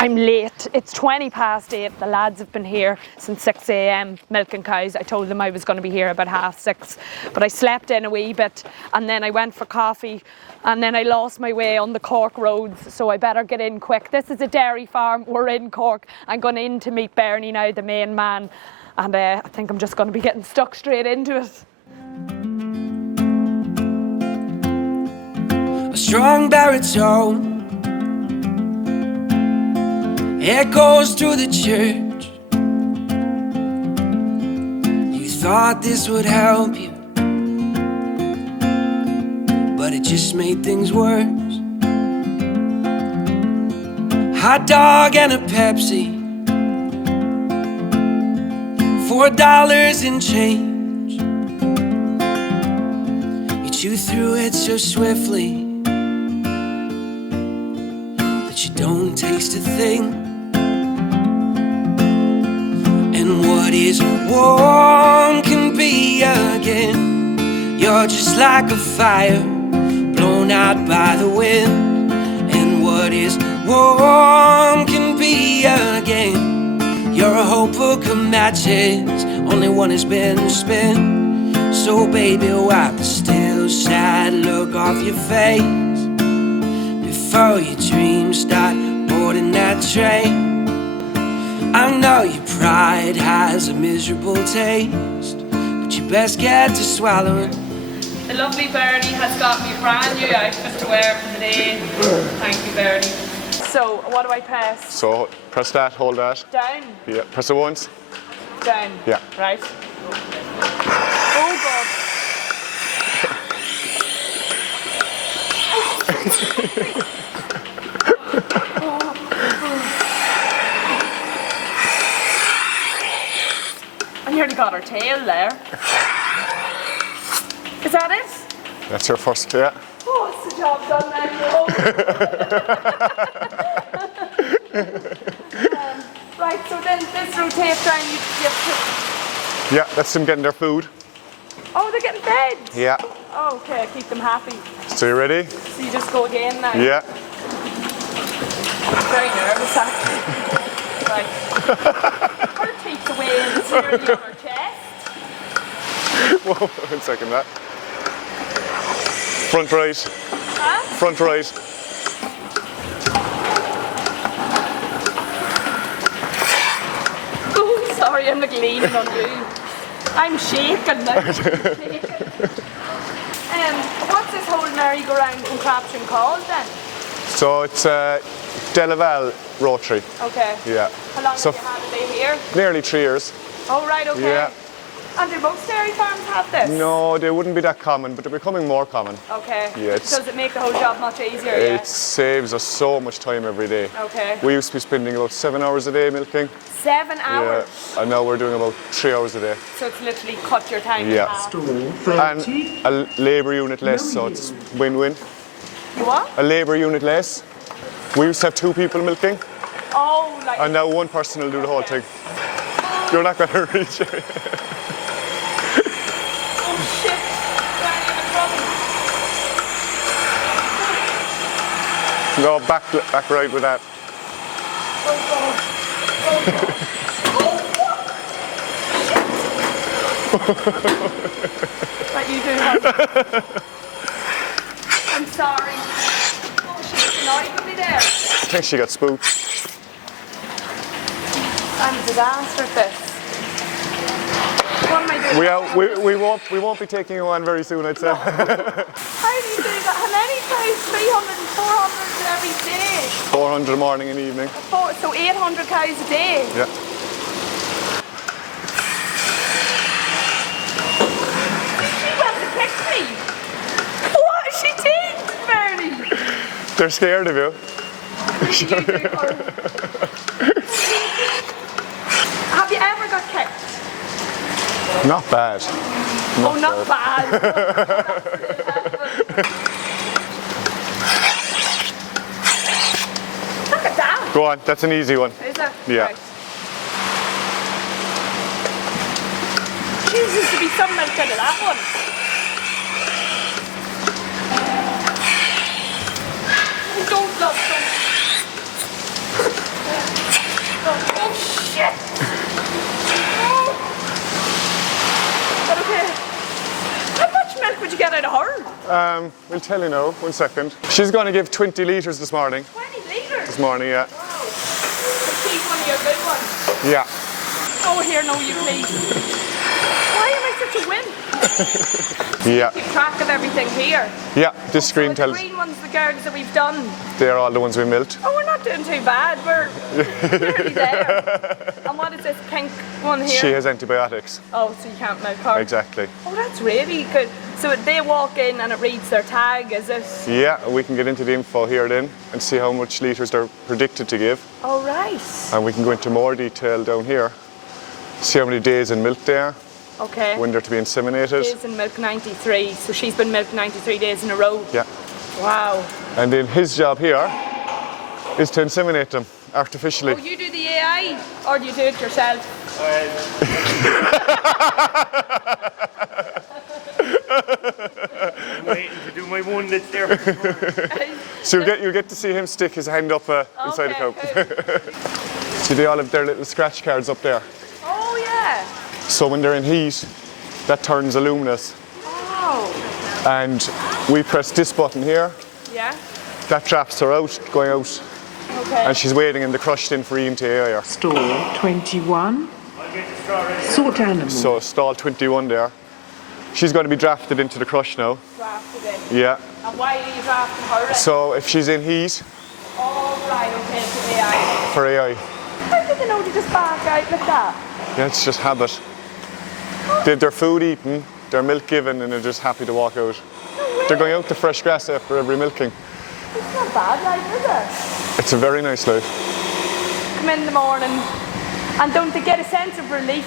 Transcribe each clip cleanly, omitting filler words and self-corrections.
I'm late. It's 20 past 8. The lads have been here since 6 a.m. milking cows. I told them I was going to be here about 6:30, but I slept in a wee bit and then I went for coffee and then I lost my way on the Cork roads, so I better get in quick. This is a dairy farm. We're in Cork. I'm going in to meet Bernie now, the main man, and I think I'm just going to be getting stuck straight into it. A strong baritone echoes through the church. You thought this would help you, but it just made things worse. Hot dog and a Pepsi, $4 in change. You chew through it so swiftly that you don't taste a thing. What is warm can be again. You're just like a fire blown out by the wind. And what is warm can be again. You're a hope book of matches, only one has been spent. So baby, wipe the still sad look off your face before your dreams start boarding that train. I know your pride has a miserable taste, but you best get to swallowing. The lovely Bernie has got me a brand new outfit to wear for the day. Thank you, Bernie. So, what do I press? So, press that, hold that. Down? Yeah, press it once. Down? Yeah. Right. Oh, God. I nearly got her tail there. Is that it? That's your first, yeah. Oh, it's the job done now. Right, so then this rotates down, you have to... Yeah, that's them getting their food. Oh, they're getting fed? Yeah. Oh, okay, keep them happy. So you ready? So you just go again now? Yeah. I'm very nervous, actually. Right. Her teeth away in the nearly on her chest. Whoa, 1 second, that. Front right. Huh? Front right. Oh, sorry, I'm like leaning on you. I'm shaking now. What's this whole merry-go-round contraption called then? So it's Delaval rotary. Okay. Yeah. How long So have you had it here? nearly 3 years. Oh, right, okay. Yeah. And do most dairy farms have this? No, they wouldn't be that common, but they're becoming more common. Okay. Yeah, Does it make the whole job much easier? It saves us so much time every day. Okay. We used to be spending about 7 hours a day milking. 7 hours? Yeah, and now we're doing about 3 hours a day. So it's literally cut your time in Yeah. half. And a labour unit less, so it's win-win. You what? A labour unit less. We used to have 2 people milking, Oh, like... and now 1 person will do the whole thing. You're not going to reach it. Oh, shit. Go back right with that. Oh, God. Oh, God. What you doing? I'm sorry. Oh, she's annoyed with me there. I think she got spooked. I'm a disaster at this. What am I doing? We won't be taking you on very soon, I'd say. How do you do that? How many cows? 300 and 400 every day? 400 morning and evening. So 800 cows a day? Yeah. She went to kick me. What is she doing, Bernie? They're scared of you. Have you ever got kicked? Not bad. Not bad. Look at that. Go on, that's an easy one. Is it? Yeah. Right. Jesus, to be some milk out of that one. I don't love them. We'll tell you now, 1 second. She's going to give 20 litres this morning. 20 litres? This morning, yeah. Wow. She's one of your good ones. Yeah. Oh, here, no, you please. Why am I such a wimp? Yeah. Keep track of everything here. Yeah, this screen The tells. green ones, the girls that we've done. They're all the ones we milked. Oh, we're not doing too bad. We're nearly there. And what is this pink one here? She has antibiotics. Oh, so you can't milk her. Exactly. Oh, that's really good. So they walk in and it reads their tag, is it? Yeah, we can get into the info here then and see how much litres they're predicted to give. Oh, right. And we can go into more detail down here. See how many days in milk they are, Okay. when they're to be inseminated. Days in milk 93, so she's been milked 93 days in a row. Yeah. Wow. And then his job here is to inseminate them artificially. Oh, you do the AI or do you do it yourself? I'm waiting to do my one that's there. So you'll get to see him stick his hand up inside the cow. Cool. See, they all have their little scratch cards up there. Oh, yeah. So when they're in heat, that turns luminous. Oh. And we press this button here, Yeah. that traps her out, going out. Okay. And she's waiting in the crushed in for Ian to air. Stall 21. Sort animal. So stall 21 there. She's going to be drafted into the crush now. Drafted in. Yeah. And why are you drafting her in? So if she's in heat, Oh, right, okay, for AI. for AI. How did they know to just back out like that? Yeah, it's just habit. They have their food eaten, their milk given, and they're just happy to walk out. They're going out to fresh grass after every milking. It's not bad, like, is it? It's a very nice life. Come in the morning, and don't they get a sense of relief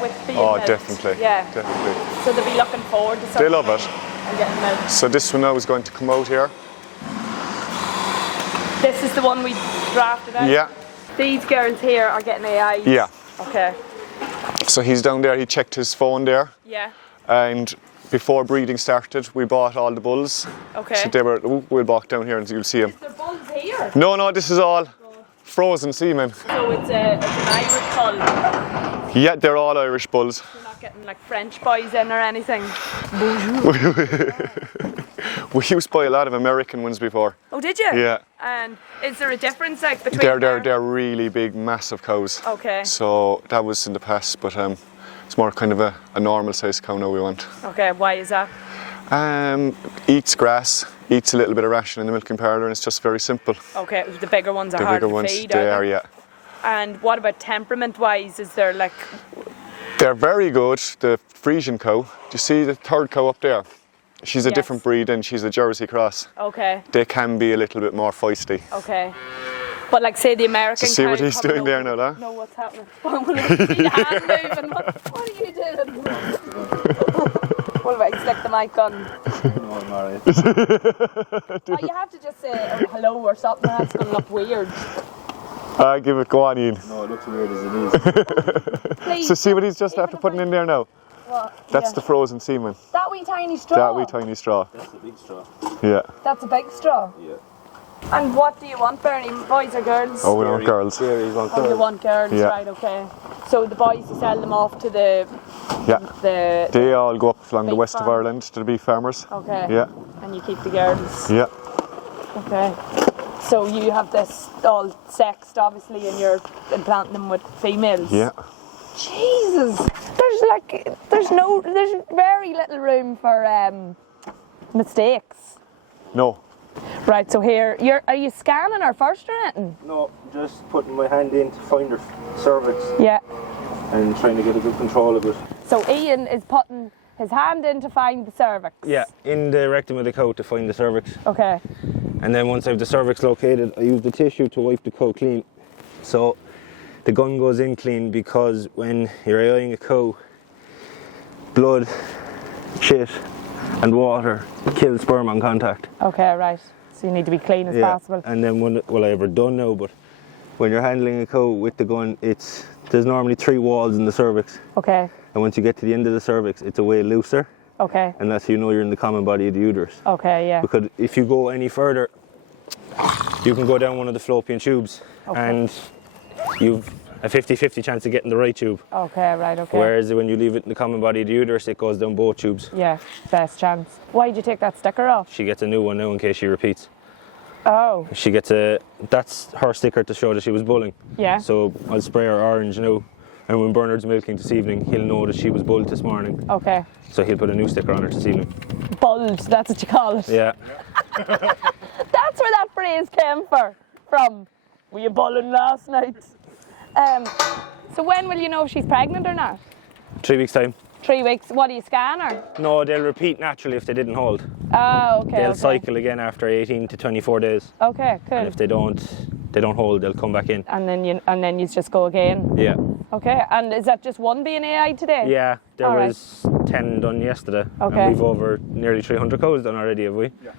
with being Oh, milked? definitely. Yeah. Definitely. So they'll be looking forward to something. They love it. And getting milked. So this one now is going to come out here. This is the one we drafted out? Yeah. These girls here are getting AI? Yeah. Okay. So he's down there, he checked his phone there. Yeah. And before breeding started, we bought all the bulls. Okay. So they were, we'll walk down here and you'll see them. Is there bulls here? No, this is all frozen semen. So it's an Irish bull. Yeah, they're all Irish bulls. You're not getting like French boys in or anything? We used to buy a lot of American ones before. Oh, did you? Yeah. And is there a difference like between They're really big, massive cows. Okay. So that was in the past, but it's more kind of a normal sized cow now we want. Okay, why is that? Eats grass, eats a little bit of ration in the milking parlour, and it's just very simple. Okay, the bigger ones are The hard bigger to ones, feed, they are are, they? yeah. And what about temperament-wise? Is there like... They're very good. The Frisian cow, do you see the third cow up there? She's a Yes. different breed and she's a Jersey cross. Okay, They can be a little bit more feisty. okay. But like say the American So see what cow he's coming doing there over- now, La? No, what's happening? See the hand moving. What are you doing? What about you stick the mic on? No, I'm alright. Oh, you have to just say oh, hello or something. That's going to look weird. Give it, go on Ian. No, it looks weird as it is. Please. So see what he's just Even after if putting I- in there now? What? That's Yeah. the frozen semen. That wee tiny straw? That wee tiny straw. That's a big straw. Yeah. That's a big straw? Yeah. And what do you want, Bernie? Boys or girls? Oh, we want girls. Dairy, you want Oh, you girls. want girls, Yeah. right, okay. So the boys, you sell them off to the... Yeah. They all go up along the Big west of farm. Ireland to the beef farmers. Okay. Yeah. And you keep the girls. Yeah. Okay. So you have this all sexed, obviously, and you're implanting them with females. Yeah. Jesus. There's very little room for mistakes. No. Right, so here, are you scanning her first or anything? No, just putting my hand in to find her cervix Yeah. and trying to get a good control of it. So Ian is putting his hand in to find the cervix. Yeah, in the rectum of the cow to find the cervix. Okay. And then once I have the cervix located, I use the tissue to wipe the cow clean. So the gun goes in clean because when you're eyeing a cow, blood, shit and water kill sperm on contact. Okay, right. So you need to be clean as possible. And then I ever done now, but when you're handling a cow with the gun, there's normally 3 walls in the cervix. Okay. And once you get to the end of the cervix, it's a way looser, Okay. and that's how you know you're in the common body of the uterus. Okay, yeah. Because if you go any further, you can go down one of the fallopian tubes, Okay. and you've a 50-50 chance of getting the right tube. Okay, right, okay. Whereas when you leave it in the common body of the uterus, it goes down both tubes. Yeah, best chance. Why'd you take that sticker off? She gets a new one now in case she repeats. Oh. She gets that's her sticker to show that she was bulling. Yeah. So I'll spray her orange now, and when Bernard's milking this evening, he'll know that she was bulled this morning. Okay. So he'll put a new sticker on her this evening. Bulled, that's what you call it. Yeah. That's where that phrase came from. Were you bulling last night? So when will you know if she's pregnant or not? 3 weeks time. 3 weeks. What do you scan her? No, they'll repeat naturally if they didn't hold. Oh, okay. They'll okay. cycle again after 18 to 24 days. Okay, cool. And if they don't hold, they'll come back in. And then you just go again. Yeah. Okay. And is that just one being AI today? Yeah, there All was 10 done yesterday. Okay. And we've over nearly 300 cows done already, have we? Yeah.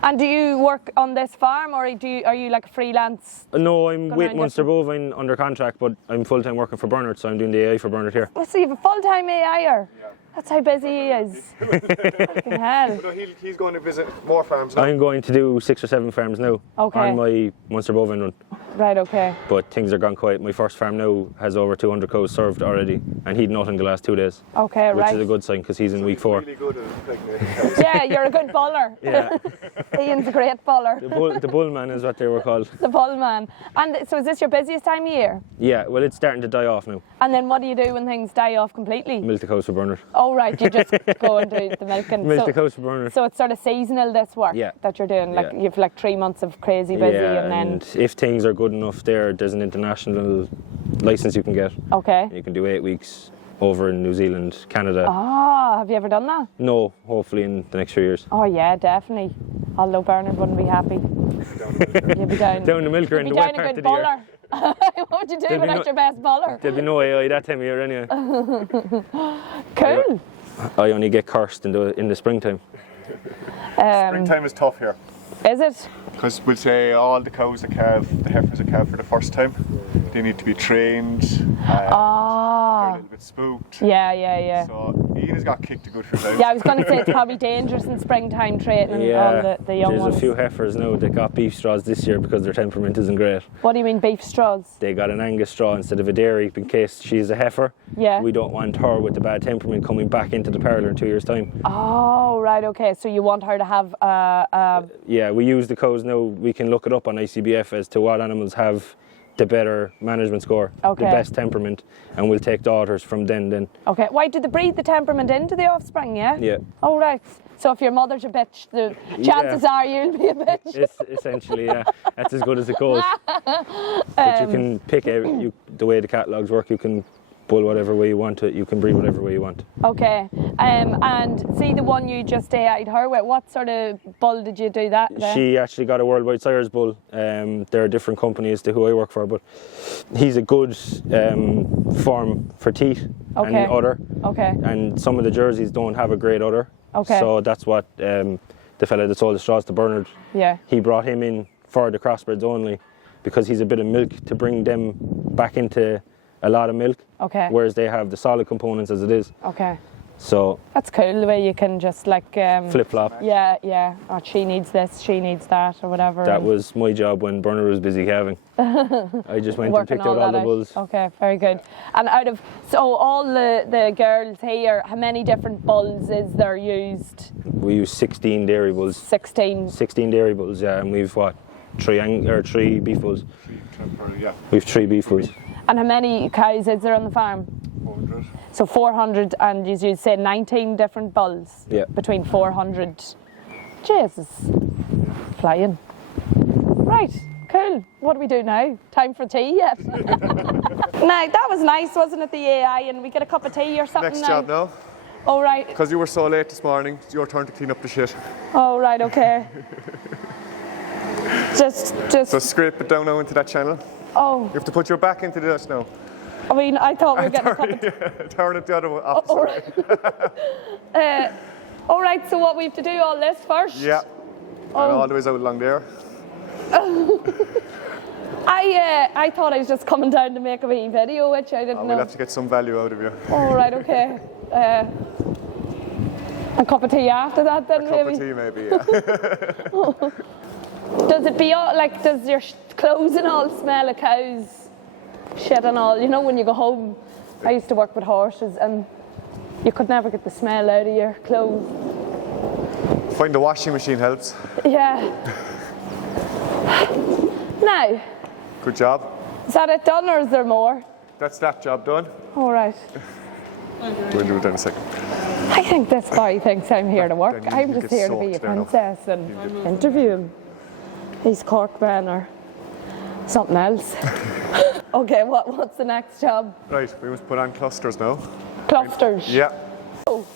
And do you work on this farm, or are you like a freelance? No, I'm Going with around Munster Bovine under contract, but I'm full-time working for Bernard, so I'm doing the AI for Bernard here. Oh, so you have a full-time AIer? Yeah. That's how busy he is. Fucking hell. So he's going to visit more farms now. I'm going to do 6 or 7 farms now Okay. on my Munster Bovine run. Right, okay. But things are gone quiet. My first farm now has over 200 cows served already, and he'd nothing the last 2 days. Okay, which right. is a good sign because he's in week 4. Really good at impregnating cows. Yeah, you're a good buller. Yeah. Ian's a great buller. The bull man is what they were called. The bull man. And so is this your busiest time of year? Yeah, well, it's starting to die off now. And then what do you do when things die off completely? Milk the cows for Bernard. Oh, right, you just go and do the milking. Milk the cows for Bernard. So it's sort of seasonal, this work Yeah. that you're doing. Like Yeah. you've like 3 months of crazy busy Yeah, and then... and if things are good enough there's an international license you can get. Okay. You can do 8 weeks over in New Zealand, Canada. Ah, have you ever done that? No, hopefully in the next few years. Oh yeah, definitely. Although Bernard wouldn't be happy. You'd be down. Down the milker in You'd the be wet down part a of good the year. buller. What would you do There'd be without no- your best buller? There'll be no AI that time of year anyway. Cool. I only get cursed in the springtime. Springtime is tough here. Is it? Because we'll say all the cows that calve, the heifers that calve for the first time, they need to be trained. They're a little bit spooked. Yeah. So Ian has got kicked a good few times. Yeah, I was going to say it's probably dangerous in springtime training all the young there's ones. a few heifers now that got beef straws this year because their temperament isn't great. What do you mean beef straws? They got an Angus straw instead of a dairy in case she's a heifer. Yeah. We don't want her with the bad temperament coming back into the parlour in 2 years' time. Oh, right, okay. So you want her to have Yeah, we use the cows now. We can look it up on ICBF as to what animals have the better management score, Okay. the best temperament, and we'll take daughters from then. Okay, why do they breed the temperament into the offspring, yeah? Yeah. Oh, right. So if your mother's a bitch, the chances are you'll be a bitch. It's essentially, yeah, that's as good as it goes. But you can pick out, the way the catalogues work, you can bull whatever way you want it, you can breed whatever way you want. Okay, and see the one you just AI'd her with, what sort of bull did you do that then? She actually got a worldwide sires bull. There are different companies to who I work for, but he's a good form for teat and udder. Okay. And some of the jerseys don't have a great udder. Okay. So that's what the fella that sold the straws to Bernard, Yeah. he brought him in for the crossbreds only because he's a bit of milk to bring them back into a lot of milk. Okay. Whereas they have the solid components as it is. Okay. So That's cool, the way you can just like... flip-flop. Yeah. Or she needs this, she needs that, or whatever. That and was my job when Bernard was busy calving. I just went and working picked out all that the bulls. Okay, very good. And so all the girls here, how many different bulls is there used? We use 16 dairy bulls. 16. 16 dairy bulls, yeah, and we've what? 3 beef bulls. Yeah, We've 3 beef bulls. And how many cows is there on the farm? 400. So 400, and you say 19 different bulls? Yeah. Between 400. Jesus. Flying. Right, cool. What do we do now? Time for tea yet? Now, that was nice, wasn't it, the AI? And we get a cup of tea or something Next now? job now. Oh, right. Because you were so late this morning, it's your turn to clean up the shit. Oh, right, okay. Just, So scrape it down now into that channel. oh, You have to put your back into this now. I mean, I thought we were getting a cup of tea. Turn it the other way, opposite Oh, way. All right, so what we have to do all this first? Yeah. And all the way out along there. I thought I was just coming down to make a wee video, which I didn't And know. we'll have to get some value out of you. All right, okay. A cup of tea after that then, Cup maybe? of tea maybe, yeah. Does it be all, like, does your clothes and all smell of cows? shit and all. You know, when you go home, I used to work with horses and you could never get the smell out of your clothes. Find the washing machine helps. Yeah. Now, Good job. is that it done or is there more? That's that job done. All right. We'll do it in a second. I think this boy thinks I'm here to work. Then you I'm get just here to be a soaked there now. princess and interview him. He's Cork man or something else. Okay, what's the next job? Right, we must put on clusters now. Clusters. Yeah. Oh,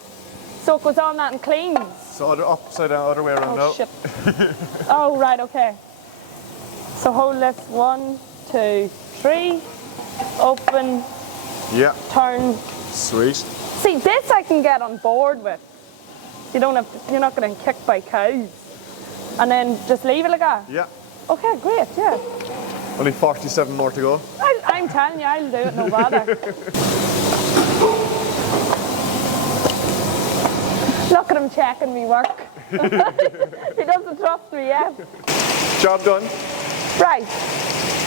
so it goes on that and cleans. So other upside down, other way around now. Oh shit. Oh right, okay. So hold this 1, 2, 3. Open, Yeah. turn. Sweet. See, this I can get on board with. You don't have to, you're not getting kicked by cows. And then just leave it like that. Yeah. Okay, great, yeah. Only 47 more to go. I'm telling you, I'll do it, no bother. Look at him checking me work. He doesn't trust me yet. Job done. Right,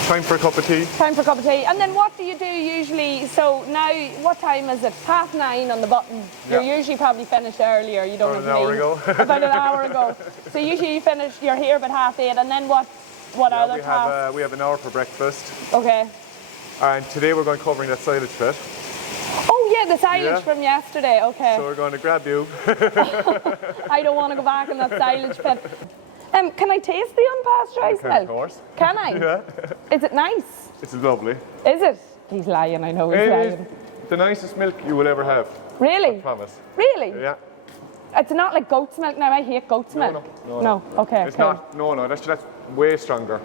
Time for a cup of tea. time for a cup of tea. And then what do you do usually? So now, what time is it? 9:30 on the button. You're Yeah. usually probably finished earlier. You don't About have an hour me. ago. About an hour ago. So usually you finish, you're here about 8:30. And then what other tasks? We have an hour for breakfast. Okay. And today we're going covering that silage pit. Oh yeah, the silage Yeah. from yesterday. Okay. So we're going to grab you. I don't want to go back in that silage pit. Can I taste the unpasteurised Of milk? course. Can I? Yeah. Is it nice? It's lovely. Is it? He's lying, I know he's It lying. is the nicest milk you will ever have. Really? Promise. Really? Yeah. It's not like goat's milk now. I hate goat's milk. No. Okay. It's cool. not. No. That's way stronger.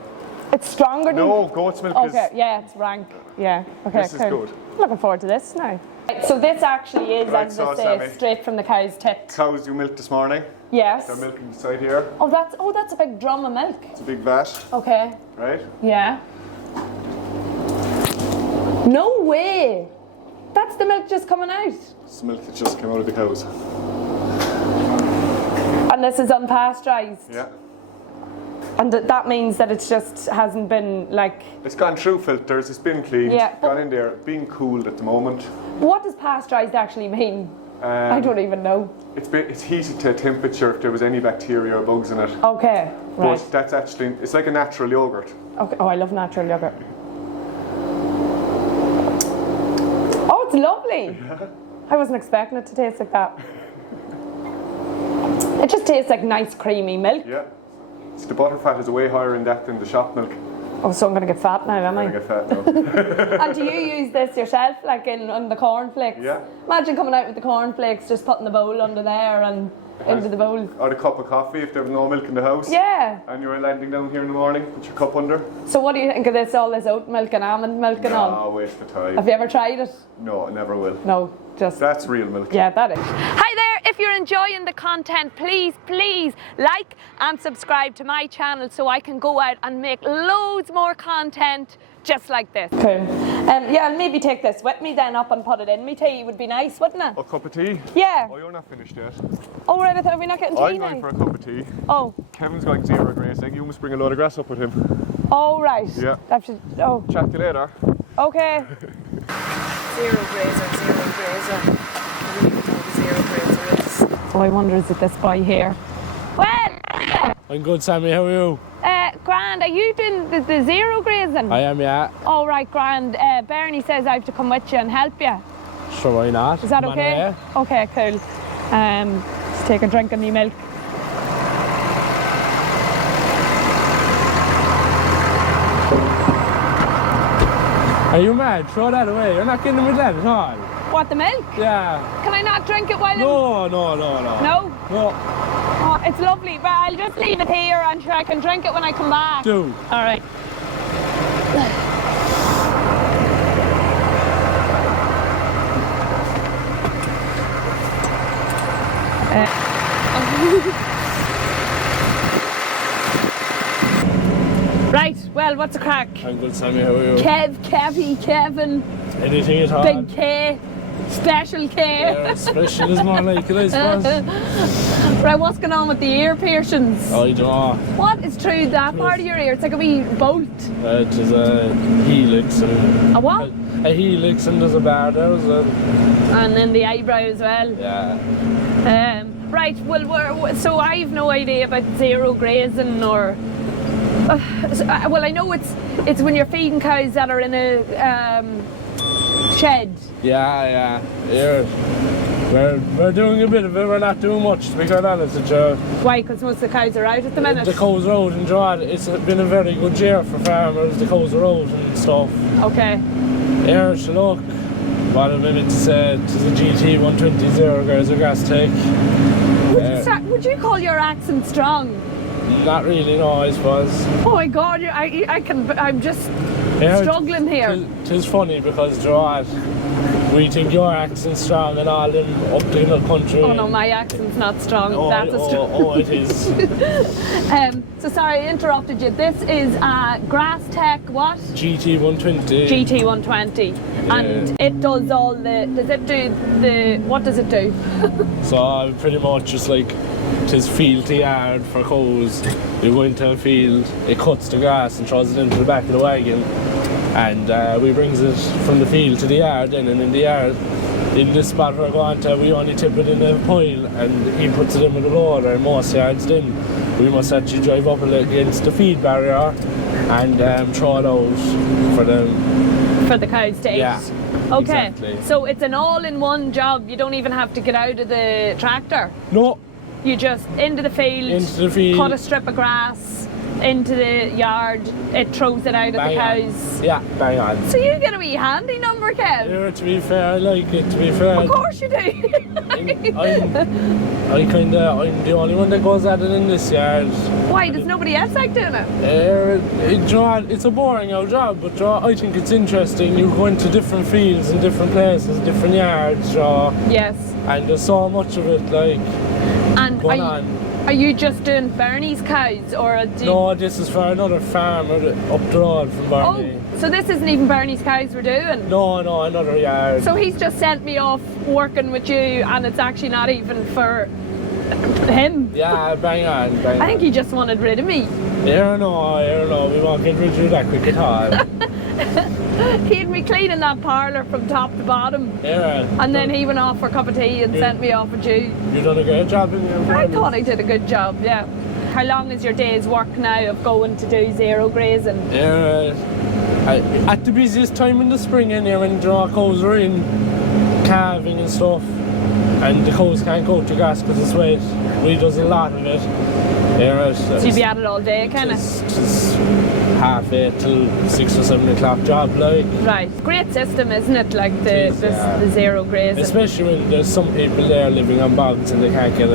It's stronger than. No, goat's milk Okay. is. Yeah, it's rank. Yeah. Okay. This is cool. good. Looking forward to this now. So this actually is, Right, as so they say, Sammy. straight from the cow's tit. Cows you milked this morning. Yes. They're milking inside here. Oh, that's a big drum of milk. It's a big vat, Okay. right? Yeah. No way. That's the milk just coming out. It's milk that just came out of the cows. And this is unpasteurised. Yeah. And that means that it just hasn't been like. It's gone through filters. It's been cleaned. Yeah, but- Gone in there. Being cooled at the moment. What does pasteurised actually mean? I don't even know. It's heated to a temperature if there was any bacteria or bugs in it. Okay, right. But that's actually, it's like a natural yogurt. Okay. Oh, I love natural yogurt. Oh, it's lovely. I wasn't expecting it to taste like that. It just tastes like nice creamy milk. Yeah. So the butter fat is way higher in that than the shop milk. Oh, so I'm going to get fat now, am I? I'm gonna get fat now. And do you use this yourself, like on the cornflakes? Yeah. Imagine coming out with the cornflakes, just putting the bowl under there and into the bowl. Or a cup of coffee if there was no milk in the house. Yeah. And you were landing down here in the morning, put your cup under. So what do you think of this, all this oat milk and almond milk and all? No, waste of time. Have you ever tried it? No, I never will. No, just... That's real milk. Yeah, that is. Hi there, if you're enjoying the content, please like and subscribe to my channel so I can go out and make loads more content just like this. Cool. Yeah, I'll maybe take this with me then up and put it in me tea. Would be nice, wouldn't it? A cup of tea? Yeah. Oh, you're not finished yet. Oh, right, I thought we're not getting tea I'm now. going for a cup of tea. Oh. Kevin's going zero grazing. You must bring a load of grass up with him. Oh, right. Yeah. That should, oh, Chat to you later. okay. Zero grazer. I don't even know what zero grazer is. Oh, I wonder, is it this boy here? Well, I'm good, Sammy. How are you? Grand, are you doing the zero grazing? I am, yeah. Oh, right, Grand. Bernie says I have to come with you and help you. Sure, why not? Is that Come on okay? away. Okay, cool. Just take a drink of me milk. Are you mad? Throw that away. You're not getting with that at all. What, the milk? Yeah. Can I not drink it while No. No? No. Oh, it's lovely, but I'll just leave it here and sure I can drink it when I come back. Do. All right. Right, well, what's the crack? I'm good, Sammy. How are you? Kev, Kevy, Kevin, Anything at all? Big K, Special K. Yeah, special is more like it, I suppose. Right, what's going on with the ear piercings? I don't know. What is through that part of your ear? It's like a wee bolt. It is a helix and... A what? A helix and there's a bar there as well. And then the eyebrow as well. Yeah. Right, well, so I've no idea about zero grazing or... well, I know it's when you're feeding cows that are in a shed. Yeah. We're doing a bit of it, we're not doing much to be quite honest with you. Why? Because most of the cows are out at the minute? The cows are out and dry. It's been a very good year for farmers, the cows are out and stuff. Okay. Here, so look, what I'm meant to say, it's a GT 120 zero grazer grass take. Would you call your accent strong? Not really, no, I suppose. Oh my God, I'm just struggling here. It's funny because, you know what, we think your accent's strong and all in up to the country. Oh no, my accent's not strong. That's a strong. Oh, it is. So sorry, I interrupted you. This is a Grass Tech what? GT 120. GT 120. Yeah. And it does all the, what does it do? So pretty much just like, it is field to yard for cows. You go into a field, it cuts the grass and throws it into the back of the wagon. And we brings it from the field to the yard then, and in the yard, in this spot we're going to, we only tip it in a pile and he puts it in with a loader. In most yards then, we must actually drive up against the feed barrier and throw it out for them. For the cows to eat? Yeah. Okay, exactly. So it's an all-in-one job. You don't even have to get out of the tractor. No. You just into the field, cut a strip of grass, into the yard, it throws it out at the cows. Yeah, bang on. So you get a wee handy number, Kev? Yeah, to be fair, I like it, to be fair. Of course you do. I'm the only one that goes at it in this yard. Why, does nobody else like doing it? It's a boring old job, but I think it's interesting. You go into different fields and different places, different yards, yes. And there's so much of it, like, and going on. Are you just doing Bernie's cows, or No, this is for another farmer up the road from Bernie. Oh, so this isn't even Bernie's cows we're doing? No, another yard. So he's just sent me off working with you, and it's actually not even for him? Yeah, bang on. I think he just wanted rid of me. I don't know, we won't get rid of you that quick at all. He had me cleaning that parlour from top to bottom. Yeah. And then he went off for a cup of tea and sent me off with you. You done a great job in your I thought I did a good job, yeah. How long is your day's work now of going to do zero grazing? At the busiest time in the spring anyway, when the cows are in calving and stuff, and the cows can't go to grass because it's wet, we does a lot of it. So you'd be at it all day, kind of? It's 8:30 till 6 or 7 o'clock job, like. Right. Great system, isn't it? Like the zero grazing. Especially when there's some people there living on bogs and they can't get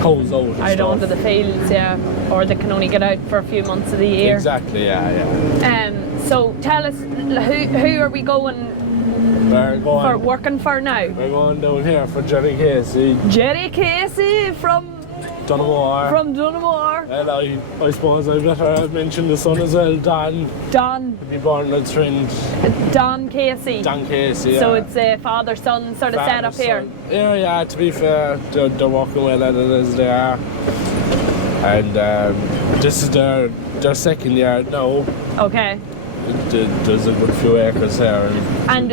cows out onto the fields, yeah. Or they can only get out for a few months of the year. Exactly, yeah. So tell us, who are we going for working for now? We're going down here for Jerry Casey. Jerry Casey from Donaghmore. From Donaghmore. And I suppose I better mention the son as well, Don. The Bernard's friend. Don Casey. Yeah. So it's a father-son sort of set up here. Yeah, to be fair, they're working well at it as they are. And this is their second yard now. Okay. There's a good few acres here. And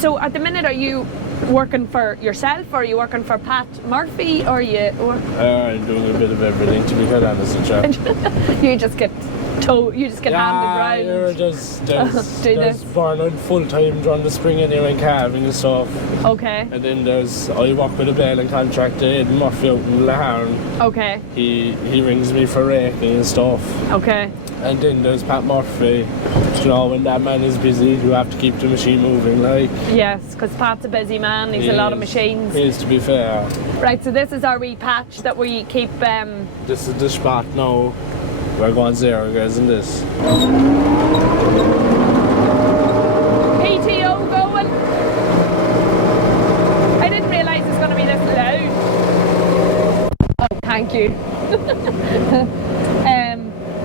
so at the minute, are you working for yourself, or are you working for Pat Murphy, or I'm doing a bit of everything, to be quite honest with you. You just get handed around. Yeah, there's Bernard full-time during the spring anyway, and calving and stuff. Okay. And then I work with a baling contractor, Ed Murphy out in Laharn. Okay. He rings me for raking and stuff. Okay. And then there's Pat Murphy. You know, when that man is busy, you have to keep the machine moving, like. Yes, because Pat's a busy man, he's a lot of machines. He is, to be fair. Right, so this is our wee patch that we keep... This is the spot now. We're going zero, guys, in this. PTO going. I didn't realise it's going to be this loud. Oh, thank you.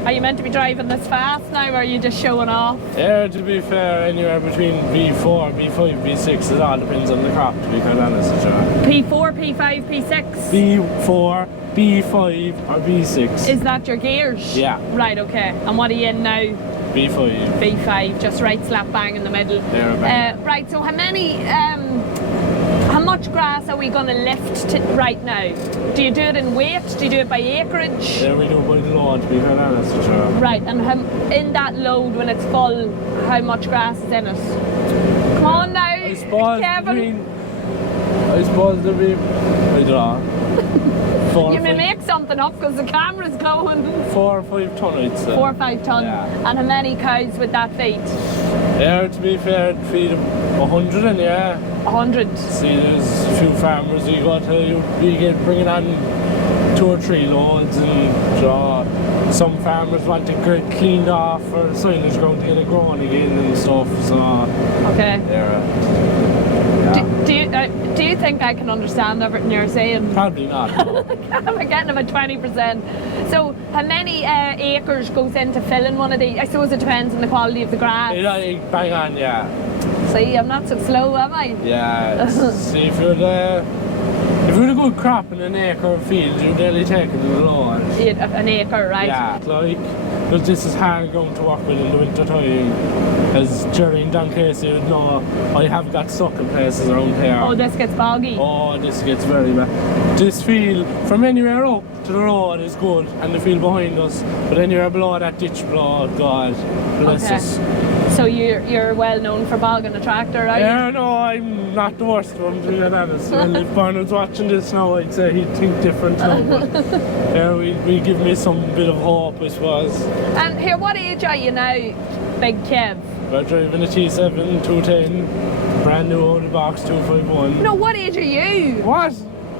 Are you meant to be be driving this fast now, or are you just showing off? Yeah, to be fair, anywhere between B4, B5, B6, it all depends on the crop, to be quite honest with you. P4, P5, P6? B4, B5 or B6. Is that your gears? Yeah. Right, okay. And what are you in now? B5. B5, just right slap bang in the middle. Yeah, right, so how much grass are we going to lift right now? Do you do it in weight? Do you do it by acreage? Yeah, we do by the load, to be quite honest with you. Right, and in that load when it's full, how much grass is in it? Come on now, I suppose Kevin. there'll be, I don't know. You may make something up because the camera's going. 4 or 5 ton, I'd say. 4 or 5 ton. Yeah. And how many cows would that feed? Yeah, to be fair, it'd feed 100 and yeah. 100. See, there's a few farmers you got to, you get bringing on 2 or 3 loads, and some farmers want to get it cleaned off for the silage ground to get it growing again and stuff, so. Okay. Yeah. Do you think I can understand everything you're saying? Probably not. No. I'm getting about 20%. So how many acres goes into filling one of these? I suppose it depends on the quality of the grass. Bang on, yeah. See, I'm not so slow, am I? Yeah. See, if you're a good crop in an acre of field, you're nearly taking a load. An acre, right? Yeah, because this is hard going to work with in the winter time. As Jerry and Don Casey would know, I have got stuck in places around here. Oh, this gets boggy. Oh, this gets very bad. This field, from anywhere up to the road is good, and the field behind us, but anywhere below that ditch below, God bless us. So you're well known for bogging a tractor, right? Yeah, no, I'm not the worst one, to be honest. Well, if Bernard's watching this now, I'd say he'd think different now, but yeah, we give me some bit of hope, I suppose. And here, what age are you now, Big Kev? We're driving a T7 210, brand new out of the box 251. No, what age are you? What?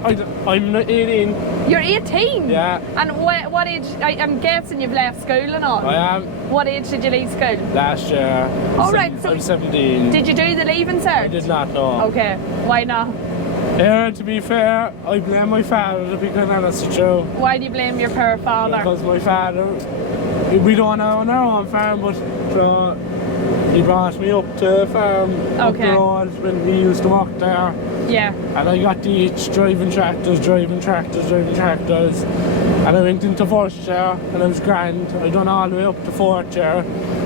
I'm 18. You're 18? Yeah. And what age, I'm guessing you've left school and all? I am. What age did you leave school? Last year. Oh, right. So I'm 17. Did you do the leaving cert? I did not know. Okay, why not? Yeah, to be fair, I blame my father, to be quite honest with you. Why do you blame your poor father? Because my father, we don't own our own farm, but he brought me up to a farm up the road when he used to work there. Yeah. And I got to each driving tractors. And I went into first year and I was grand. I done all the way up to fourth year.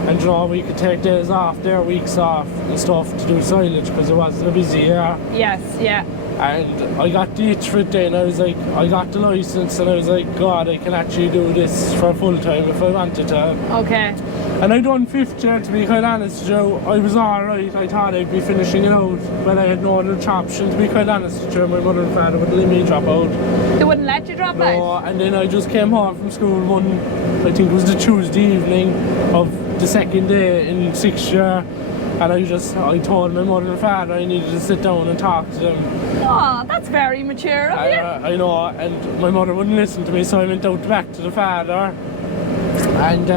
And we could take days off there, weeks off and stuff to do silage because it wasn't a busy year. Yes, yeah. And I got the itch for it then. I was like, I got the licence and I was like, God, I can actually do this for full time if I wanted to. Okay. And I done 5th year, to be quite honest with you. I was alright. I thought I'd be finishing it out, but I had no other option, to be quite honest with you. My mother and father wouldn't let me drop out. They wouldn't let you drop out? No, and then I just came home from school one, I think it was the Tuesday evening of the 2nd day in 6th year. And I told my mother and father I needed to sit down and talk to them. Oh, that's very mature of you. I know, and my mother wouldn't listen to me, so I went out back to the father. And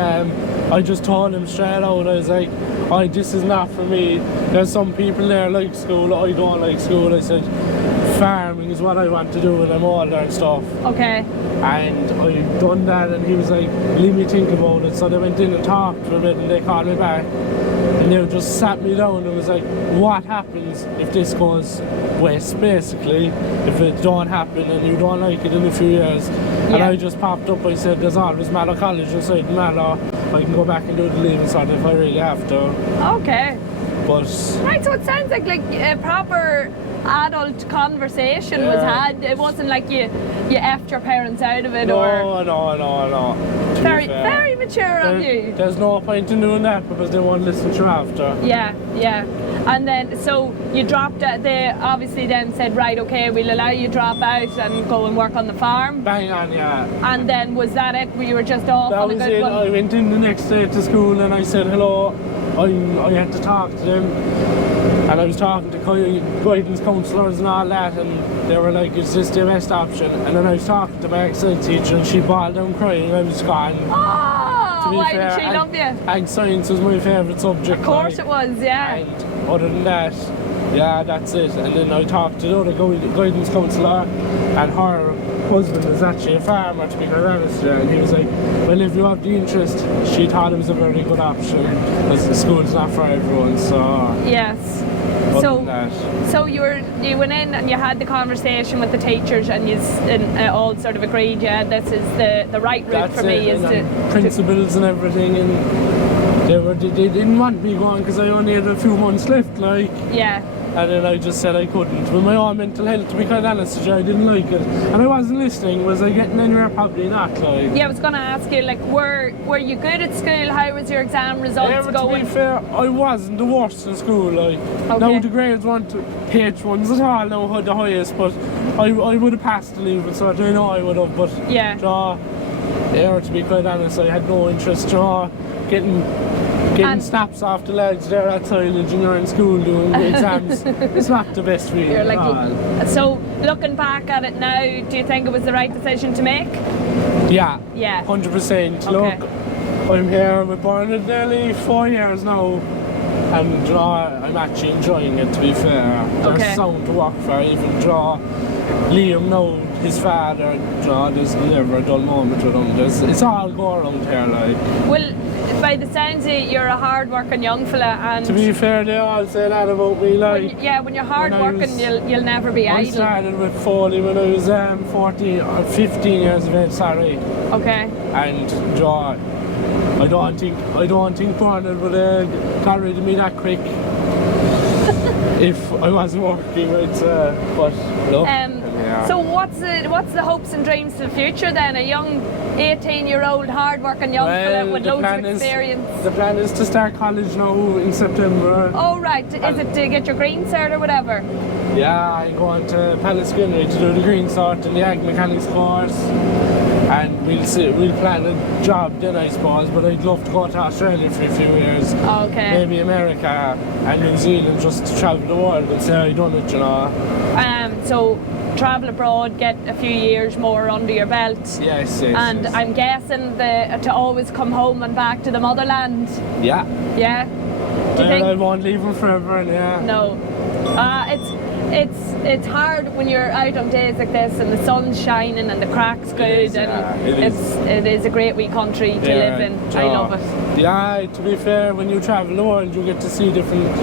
I just told him straight out, I was like, this is not for me. There's some people there like school, I don't like school. I said, farming is what I want to do when I'm older and stuff. Okay. And I done that, and he was like, let me think about it. So they went in and talked for a bit, and they called me back. And they just sat me down and was like, what happens if this goes west, basically? If it don't happen and you don't like it in a few years? Yeah. And I just popped up, I said, there's always Mallow College inside Mallow. I can go back and do the leaving cert if I really have to. Okay. But... Right, so it sounds like a proper adult conversation was had. It wasn't like you effed your parents out of it. No. Very mature of you. There's no point in doing that because they won't listen to you after. Yeah. And then, so you dropped it, they obviously then said, right, okay, we'll allow you to drop out and go and work on the farm. Bang on, yeah. And then was that it? You were just off that on a was good it. one? I went in the next day to school and I said hello. I had to talk to them. And I was talking to guidance counsellors and all that, and they were like, is this the best option? And then I was talking to my ex-science teacher and she bawled down crying. I was gone. Oh, why did she love you? Ag science was my favourite subject. Of course it was, yeah. And other than that, yeah, that's it. And then I talked to the other guidance counsellor, and her husband is actually a farmer, to be quite honest, and he was like, well, if you have the interest, she thought it was a very good option, because the school's not for everyone, so... Yes. other than that. So you went in and you had the conversation with the teachers, and you all sort of agreed, yeah, this is the right route for me. Is the principals and everything, and they didn't want me going because I only had a few months left, like. Yeah. And then I just said I couldn't. With my own mental health, to be quite honest with you, I didn't like it. And I wasn't listening. Was I getting anywhere? Probably not, like. Yeah, I was going to ask you, like, were you good at school? How was your exam results going? To be fair, I wasn't the worst in school, like. Okay. Now the grades weren't H1s at all, now the highest, but I would have passed the leaving cert, I know I would have, but... Yeah. To be quite honest, I had no interest, getting snaps off the legs there at silage and you're in school doing the exams. It's not the best feeling. You're like, so looking back at it now, do you think it was the right decision to make? Yeah. Yeah. 100%. Okay. Look, I'm here with Bernard nearly 4 years now, and I'm actually enjoying it, to be fair. There's sound to work for. Even Liam now, his father, there's never a dull moment with him. It's all go around here, like. Well, by the sounds of it, you're a hard-working young fella, and... To be fair, they all say that about me, like... When you're hard-working, you'll never be idle. I started with Foley when I was 15 years of age, sorry. Okay. And, I don't think Bernard would have got rid of me that quick if I wasn't working, but look. So what's the hopes and dreams for the future then? A young 18-year-old hard-working young fella with loads of experience. The plan is to start college now in September. Oh right, is it to get your green cert or whatever? Yeah, I go on to Pallaskinnery to do the green cert and the ag mechanics course. And we'll plan a job then, I suppose, but I'd love to go to Australia for a few years. Okay. Maybe America and New Zealand, just to travel the world and say I done it, So travel abroad, get a few years more under your belt. Yes. And I'm guessing to always come home and back to the motherland. Yeah. Yeah. Do you think? I won't leave them forever, and yeah. No. It's hard when you're out on days like this and the sun's shining and the crack's good, it is a great wee country to live in. I love it. Yeah, to be fair, when you travel the world, you get to see different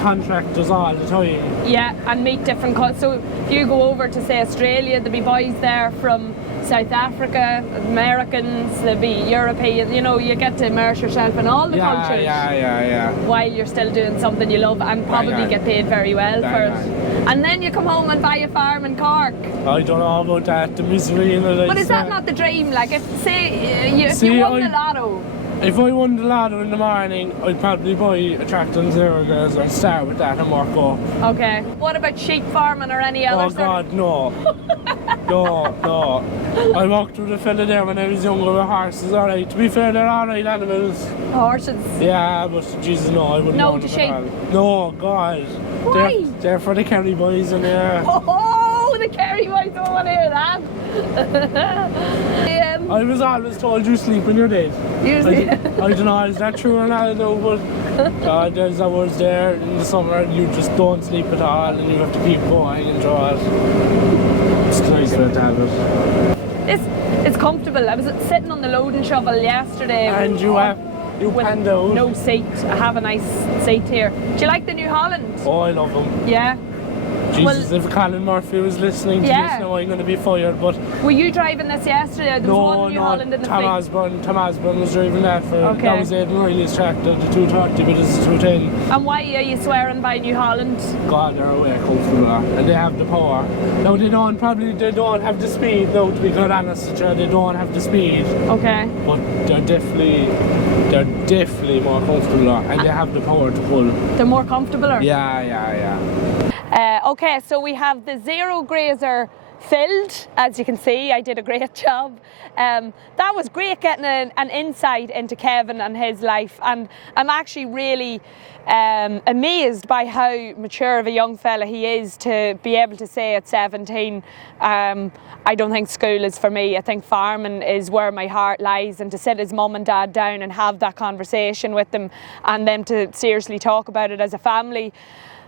contractors all the time. Yeah, and meet different so if you go over to say Australia, there'll be boys there from South Africa, Americans, there'll be European, you get to immerse yourself in all the cultures. Yeah. While you're still doing something you love and probably get paid very well for it. And then you come home and buy a farm in Cork. I don't know about that, the misery in it. But is that not the dream? Like, if you won the lotto. If I won the lotto in the morning, I'd probably buy a tractor and zero girls. I'd start with that and work up. Okay. What about sheep farming or any other God, no. No. I walked with a fella there when I was younger with horses, alright. To be fair, they're alright animals. Horses? Yeah, but Jesus, no, I wouldn't want to them sheep? at all. No, God. Why? They're for the Kerry boys in there. Oh, the Kerry boys, don't want to hear that. I was always told you sleep when you're dead. Usually. I don't know, is that true or not? No, but there's hours there in the summer you just don't sleep at all and you have to keep going and draw it. It's nice to have it. It's comfortable. I was sitting on the loading shovel yesterday. And you panned out. No seat. I have a nice seat here. Do you like the New Holland? Oh, I love them. Yeah. Jesus, if Colin Murphy was listening to this now, I'm going to be fired, but... Were you driving this yesterday? There was one New Holland in the Tom Osborne was driving that that was Aidan Riley's tractor, the 230, but this is 210. And why are you swearing by New Holland? God, they're way comfortable, and they have the power. Now, they don't have the speed, though, to be quite honest with you, they don't have the speed. Okay. But they're definitely more comfortable, and they have the power to pull. They're more comfortable? Yeah. Okay, so we have the zero grazer filled. As you can see, I did a great job. That was great getting an insight into Kevin and his life, and I'm actually really amazed by how mature of a young fella he is to be able to say at 17, I don't think school is for me. I think farming is where my heart lies, and to sit his mum and dad down and have that conversation with them and them to seriously talk about it as a family.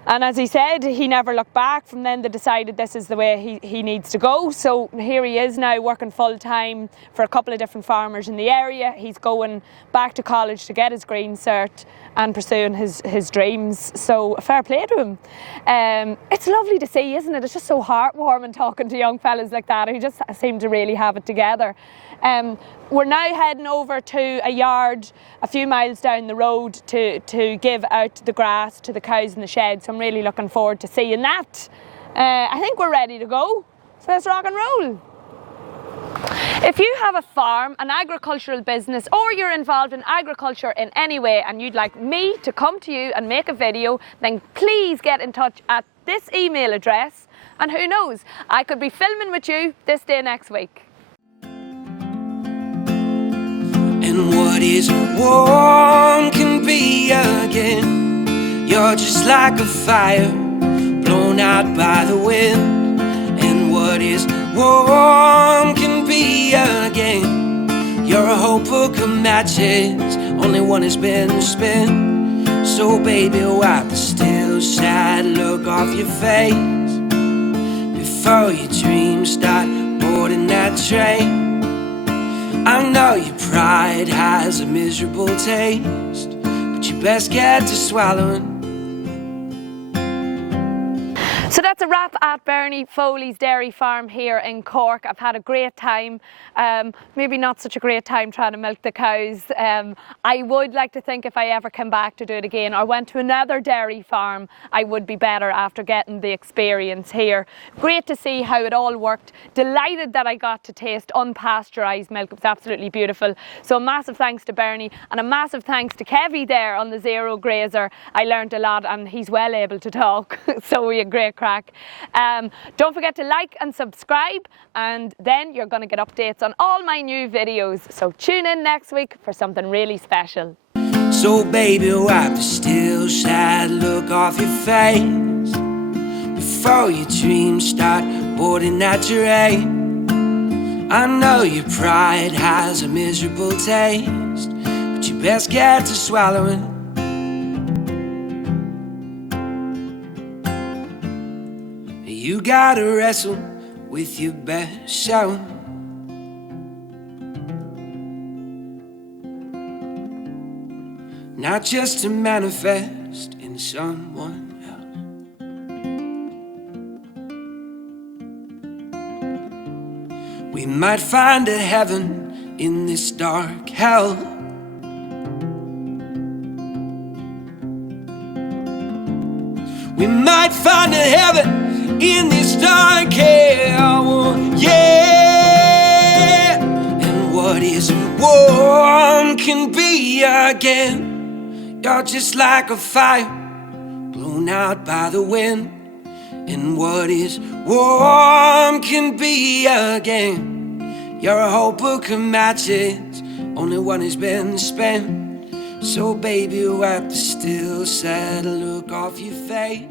And as he said, he never looked back. From then they decided this is the way he needs to go. So here he is now working full time for a couple of different farmers in the area. He's going back to college to get his green cert and pursuing his dreams. So fair play to him. It's lovely to see, isn't it? It's just so heartwarming talking to young fellas like that who just seem to really have it together. We're now heading over to a yard a few miles down the road to give out the grass to the cows in the shed, so I'm really looking forward to seeing that. I think we're ready to go, so let's rock and roll. If you have a farm, an agricultural business, or you're involved in agriculture in any way and you'd like me to come to you and make a video, then please get in touch at this email address, and who knows, I could be filming with you this day next week. And what is warm can be again. You're just like a fire blown out by the wind. And what is warm can be again. You're a hope book of matches, only one has been spent. So baby, wipe the still sad look off your face before your dreams start boarding that train. I know your pride has a miserable taste, but you best get to swallowing. So that's a wrap at Bernard Foley's dairy farm here in Cork. I've had a great time. Maybe not such a great time trying to milk the cows. I would like to think if I ever come back to do it again or went to another dairy farm, I would be better after getting the experience here. Great to see how it all worked. Delighted that I got to taste unpasteurised milk. It was absolutely beautiful. So a massive thanks to Bernard and a massive thanks to Kevy there on the Zero Grazer. I learned a lot and he's well able to talk. So we had great crack. Don't forget to like and subscribe, and then you're going to get updates on all my new videos. So tune in next week for something really special. So baby, wipe the still sad look off your face before your dreams start boarding that train. I know your pride has a miserable taste, but you best get to swallowing. You gotta wrestle with your best self. Not just to manifest in someone else. We might find a heaven in this dark hell. We might find a heaven in this dark hell, yeah. And what is warm can be again. You're just like a fire blown out by the wind. And what is warm can be again. You're a whole book of matches, only one has been spent. So baby, wipe the still sad look off your face